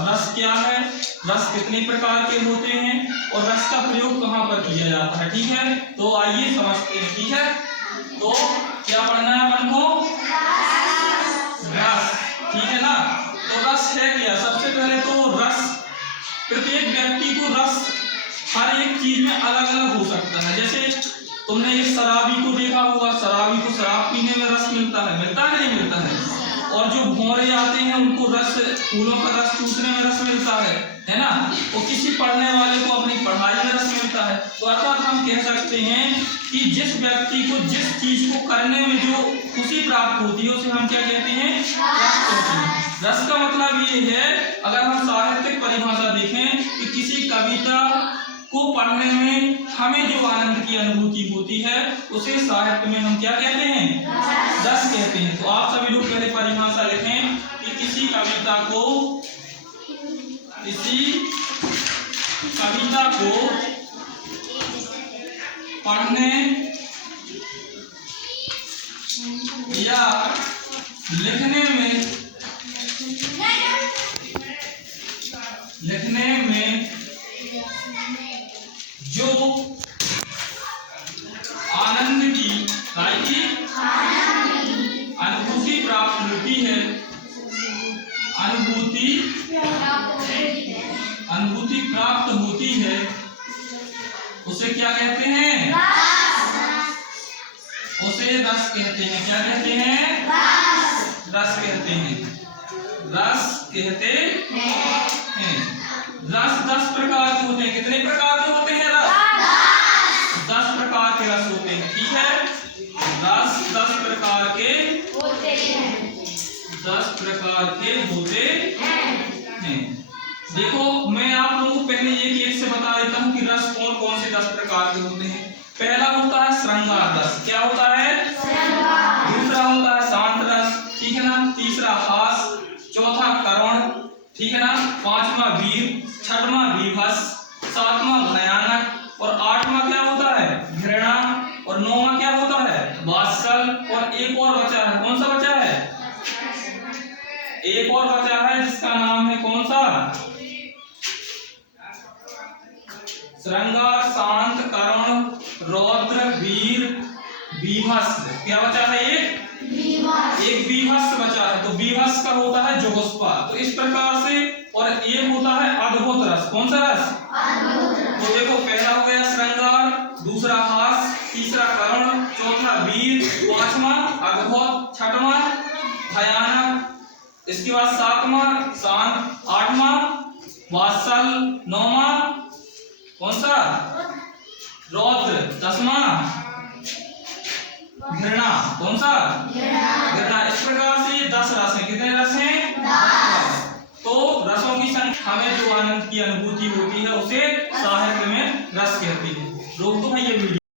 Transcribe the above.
रस क्या है, रस कितने प्रकार के होते हैं और रस का प्रयोग कहाँ पर किया जाता है। ठीक है, तो आइए समझते हैं। ठीक है, तो क्या पढ़ना है अपन को? रस। ठीक है ना, तो रस है क्या? सबसे पहले तो रस, प्रत्येक व्यक्ति को रस हर एक चीज में अलग अलग हो सकता है। जैसे तुमने एक शराबी को देखा होगा, शराबी को शराब पीने में रस मिलता है नहीं मिलता है। और जो भौरे आते हैं उनको रस, फूलों का रस चूसने में रस मिलता है ना। और किसी पढ़ने वाले को अपनी पढ़ाई में रस मिलता है। तो अर्थात हम कह सकते हैं कि जिस व्यक्ति को जिस चीज को करने में जो खुशी प्राप्त होती है उसे हम क्या कहते हैं? रस कहते हैं। रस का मतलब ये है, अगर हम साहित्यिक परिभाषा देखें कि किसी कविता को पढ़ने में हमें जो आनंद की अनुभूति होती है उसे साहित्य में हम क्या कहते हैं? रस कहते हैं। तो आप सभी लोग पहले परिभाषा लिखें कि किसी कविता को पढ़ने या लिखने में जो आनंद की अनुभूति प्राप्त होती है, अनुभूति प्राप्त होती है उसे क्या कहते हैं? उसे रस कहते हैं। क्या कहते हैं? रस कहते हैं। रस कहते हैं। रस 10 प्रकार के होते हैं। कितने प्रकार के होते हैं रस? 10 प्रकार के रस होते हैं। ठीक है, रस 10 प्रकार के होते हैं। देखो, मैं आप लोगों को पहले एक से बता देता हूँ कि रस कौन कौन से 10 प्रकार के होते हैं। पहला होता है श्रृंगार रस। क्या होता है? दूसरा होता है शांत रस। ठीक है ना। तीसरा हास, चौथा करुण, ठीक है ना। पांचवा वीर, छठवां बीभत्स, सातवां भयानक और आठवां क्या होता है? घृणा और नौवां क्या होता है? वात्सल। और एक और बचा है। कौन सा बचा है? एक और बचा है जिसका नाम है कौन सा? श्रृंगार, शांत, करुण, रौद्र, वीर, बीभत्स। क्या बचा है? एक बीभत्स बचा है। तो बीभत्स का होता है जुगुप्सा। तो इस प्रकार से, और एक होता है अद्भुत रस। कौन सा रस? तो देखो, पहला हो गया श्रृंगार, दूसरा हास, तीसरा करुण, चौथा वीर, पांचवा अद्भुत, छठवां भयानक, इसके बाद सातवां शांत, आठवां वात्सल, नौवां कौन सा? रौद्र, 10वां घृणा। कौन सा? घृणा। इस प्रकार से 10 रस हैं। कितने रस हैं? 10। तो रसों की संख्या, हमें जो आनंद की अनुभूति होती है उसे साहित्य में रस कहते हैं। रोक दो भाई ये वीडियो।